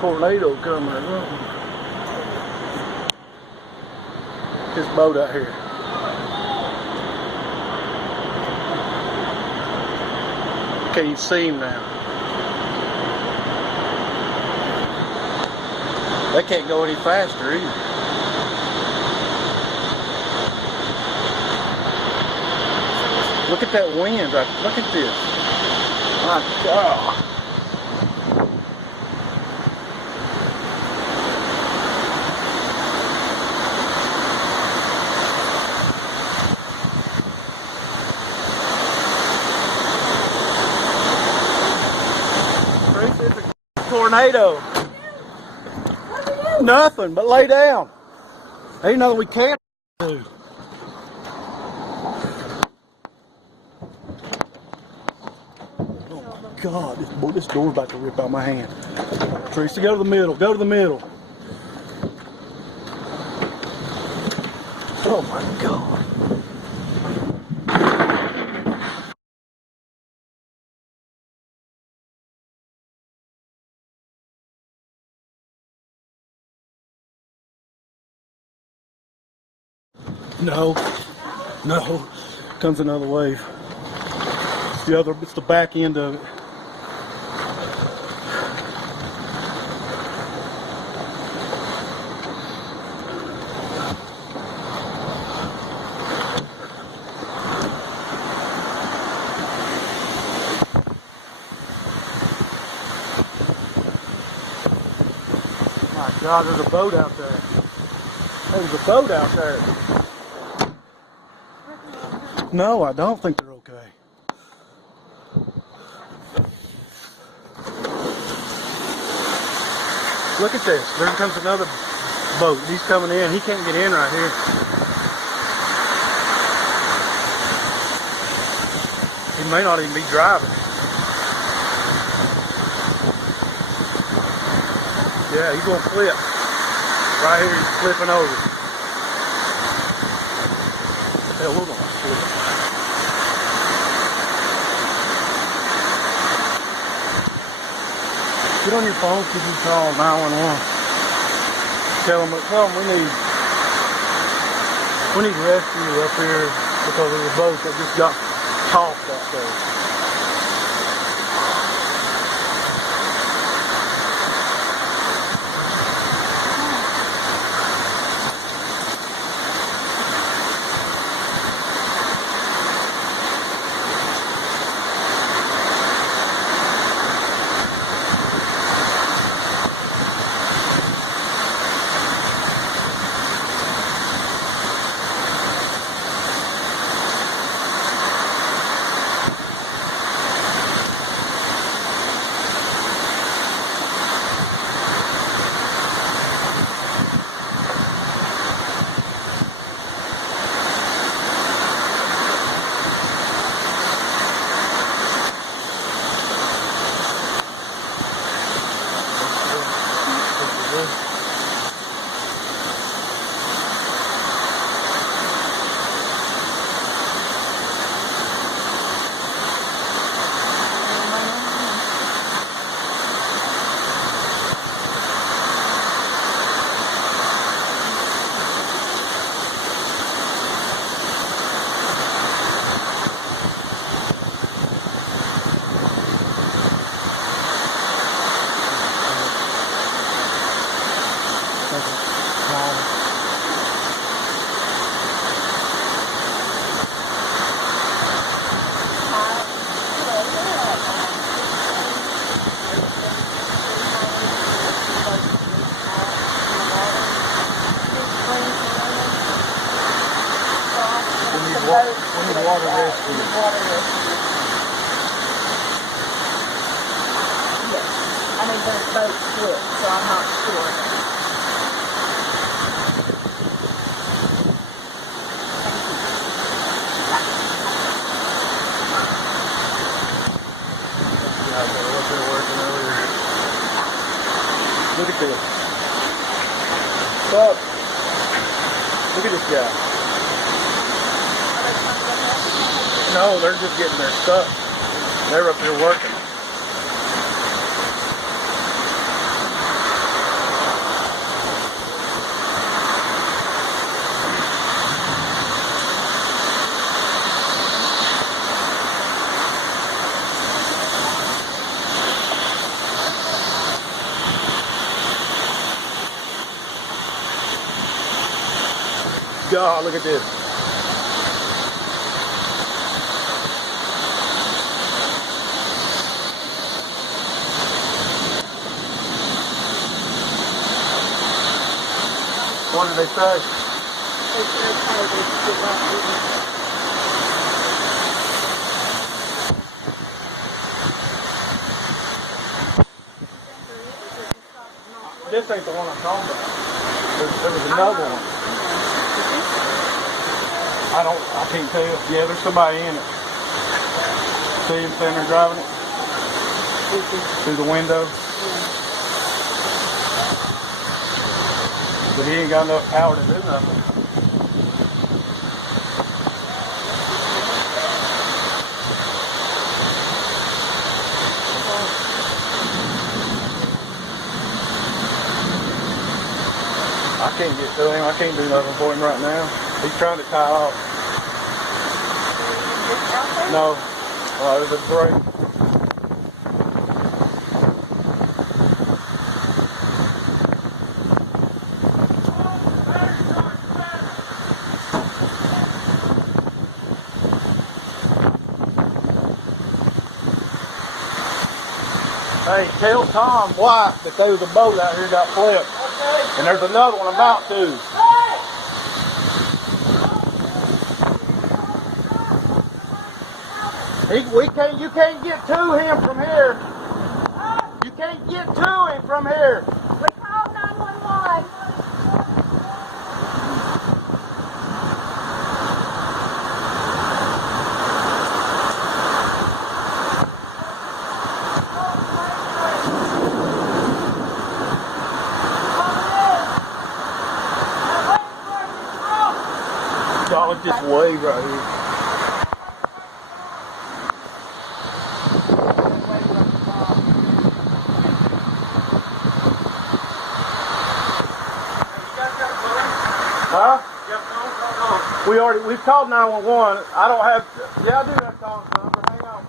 tornado coming or something. This boat out here. Can't even see him now. They can't go any faster either. Look at that wind. Look at this. My God. It's a tornado. Nothing but lay down. Ain't nothing we can't do. Oh my God, this door's about to rip out my hand. Teresa, go to the middle. Go to the middle. Oh my God. No, comes another wave. It's the back end of it. My God, there's a boat out there. There's a boat out there. No, I don't think they're okay. Look at this. There comes another boat. He's coming in. He can't get in right here. He may not even be driving. Yeah, he's going to flip. Right here, he's flipping over. Hell, we're going to flip. Get on your phone, could you call 911? Tell them we need rescue up here because of the boat that just got tossed out there. We need water rescue. Yes. I mean, there's boat split, so I'm not sure. Look at this. Stop. Look at this guy. No, they're just getting their stuff. They're up here working. God, look at this. What did they say? They said, "Hey, they should not do This ain't the one I'm talking about. There was another one. I can't tell. Yeah, there's somebody in it. See him sitting there driving it? Through the window. But he ain't got enough power to do nothing. I can't get to him. I can't do nothing for him right now. He's trying to tie off. No. There's a break. Hey, tell Tom White that there was a boat out here got flipped. And there's another one about to. You can't get to him from here. You can't get to him from here. We called 911. Y'all just wave right here. Huh? We've called 911. I don't have, yeah, I do have Tom's number. Hang on.